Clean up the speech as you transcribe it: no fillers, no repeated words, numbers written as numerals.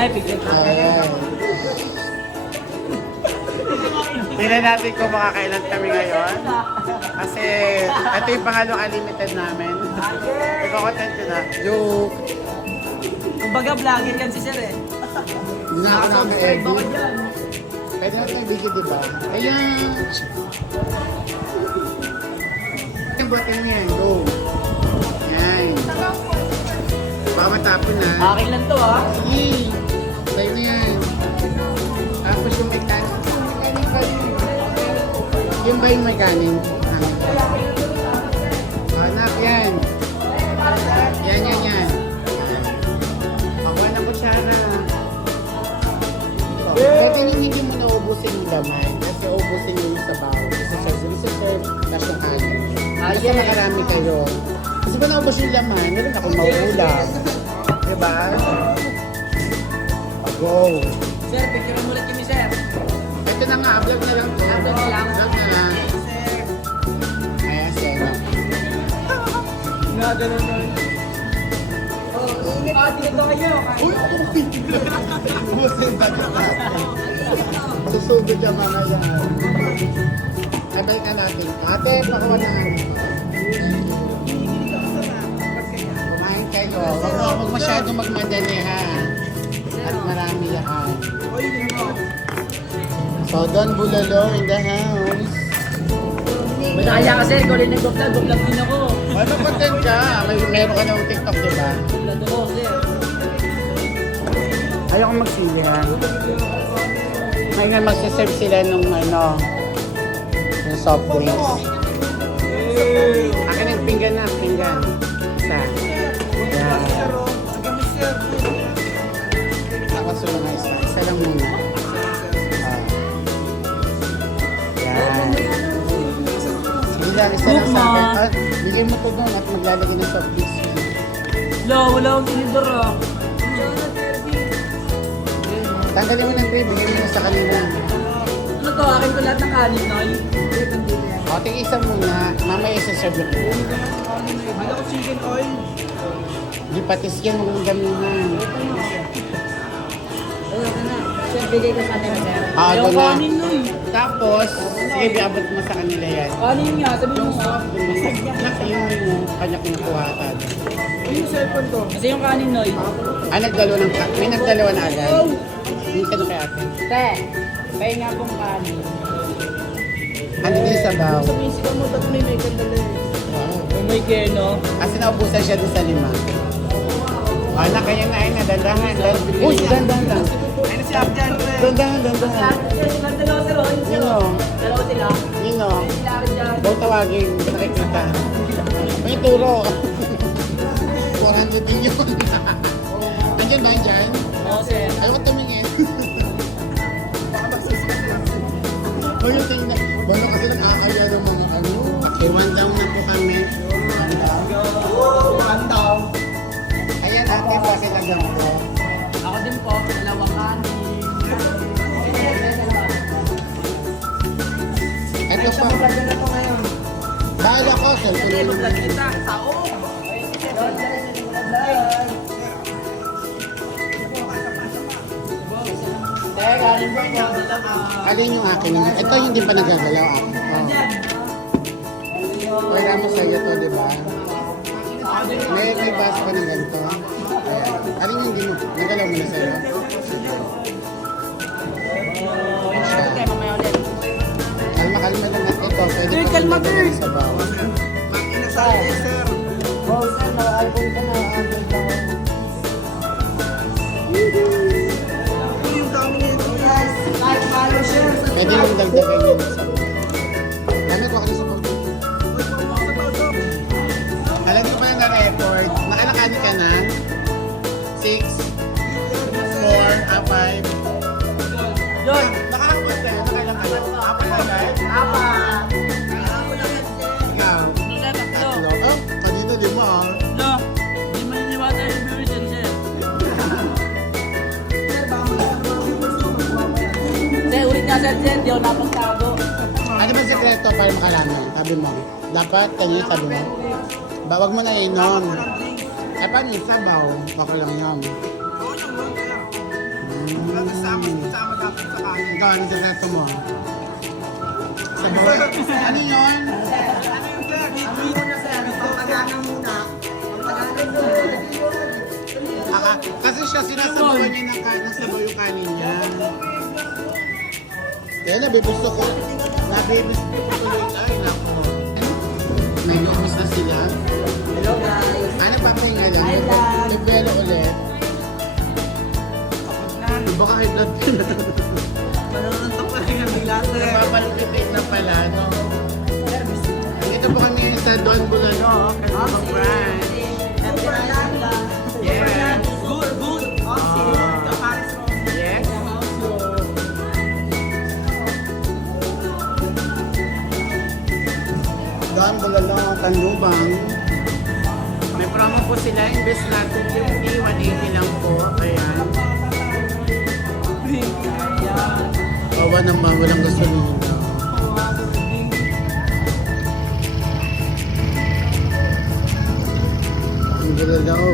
Ay, picture na. Ayan. Tingnan natin kung makakailan kami ngayon. Kasi ito yung pangalong unlimited namin. Iko-content ko na. Joke. Kumbaga vlogger yan si Sir eh. Hindi na ako Subscribe ako naka-edit. dyan. Pwede natin yung video, diba? Ayan! Ang buhatin mo yan. Go! Ayan. Baka matapon na. Akin lang to ha. Sige! Sa'yo na yan. Tapos yung mechanic. Yung ba yung mechanic? Anak, yan. Yan. Pakuha na ko siya na. Pwede hindi mo naubusin yung laman kasi ubusin nyo yung sabaw. Isa-serve, tapos yung kanin. Kasi makarami kayo. Kasi kung naubos yung laman, meron akong mauulam. Diba? Go! Sir, picture mo ulit kami Sir. Ito na nga, vlog na lang to. Vlog na lang. Vlog na lang. Ayan, siya. Nga, ganun nun. Ingat ka, dito kayo. Uy! Ubusin ba ito? Susugod yung mga yan. Nabalikan natin. Ate, pakuha na. Kumain kayo. Huwag masyadong magmadali ha. At marami yan. So, Don Bulalo in the house. Madaya ka Sir, ikaw rin nag-vlog. Vlog din ako. Ano content ka? Meron ka ng TikTok, di ba? Vlog ako Sir. Ayoko magsili ha. May nga magsaserve sila nung yung soft drinks. Akin yung pinggan na, pinggan. Isa. Yan. Ako sulong nga isa. Isa lang muna. Yan. Sige lang, isa lang sa akin. Bigay mo to doon at maglalagay ng soft drinks. Wala akong tinidor ah. Tanggalin mo ng gray, bigay mo na sa kanila. Ano to? Akin ko lahat ng kanin, Noy. O, tig-isa muna. Mamaya isa-serve ko. Hala ko chicken oil. Di patis yan, huwag mong gamihan. Wala ka na. Sir, bigay ko sa kanila, Sir. Ito na. Kanin, Noy. Tapos, sige, biabot mo sa kanila yan. Kanin nga, sabi mo. Yung kanya kinukuhatan. Yung cellphone ko. Kasi yung kanin, Noy. May nagdalawa na agad. Hindi ka na kay ate. Te, kaya nga pong kanin. Ano din sa baw? Sabihin sila mo, tapos may kandali. Wow. May keno. Kasi naubusan siya doon sa 5. Anak, kaya na ay nadandahan. Uy, dandahan lang. Ano si Abjan, Pre? Dandahan. Sila dalawa sila. Nino? Dalawa sila. Nino? Sila dyan. Baw tawagin, nakikita. May turo. 400 din yun. Andyan ba andyan? Oo, Sir. Ayaw ko tumingin. Ay, yung tingin na. Bano kasi nakakaya ng mga ano. Okay, 1 down na po kami. 1 down. Ayan, ate, pakilagang ko. Ako din po, dalawang kanin. Ito pa. na po ngayon. Bahala ko, cellphone Hey, mo. mag-vlog kita. Sao? Kaya galing ba po? Alin yung akin? Ito yung hindi pa nagagalaw ako. Oh. Wala mo sa'yo to, di ba? May bus pa ng ganito. Ayan. Alin yung hindi mo? Nagalaw mo na sa'yo? Okay, mamaya ulit. Kalma lang na ito. Pwede Sir, pa kalma, nagalaw sir. sa bawah. Sir. Oh, sir, naka-album ka na. Album ka na. Yung dami niya ito, guys. Like, follow, share. Pwede mong dagdagan yun sa bawah. Ano ko ako sa bawah? Alam mo ba na record? Nakalakani ka na? 6, 4, 5. Yun. Nakakapot na yun. Nakalakani. 4 na guys. Apat. Ikaw. Sir, tatlo. Oh, kanina 5 ah. No. Hindi maniniwala yung viewers yan, sir. Sir, ulit nga sir, di ako napagtago. Ano ba sekreto para makalaman? Sabi mo. Dapat kanina sabi mo. Wag mo na inom. Eh, paano yung sabaw? Okay lang yun. Ikaw, ano sekreto mo? Sabaw. Ano yun? Kasi siya sinasabawan niya ng kanin, sabaw yung kanin niya. Kaya nabibusto ko. Nabibusto ko tuloy tayo. Nako. May naubos na sila. Hello guys. Ano pa kung ilan? Hi, love. Nagpelo ulit. Baka kahit natin. Manununtok pa rin kami lahat. Napapalupipit na pala, no? Dito po kami sa Don Bulano, Kasubang Brand. Yeah. Good, good. Awesome. Kapares mo. Yes. Don Bulano, Tandubang. May promo po sila, invest natin yung P180 lang po. Ayan. Kawa naman, walang gasolina. Ang ganda daw.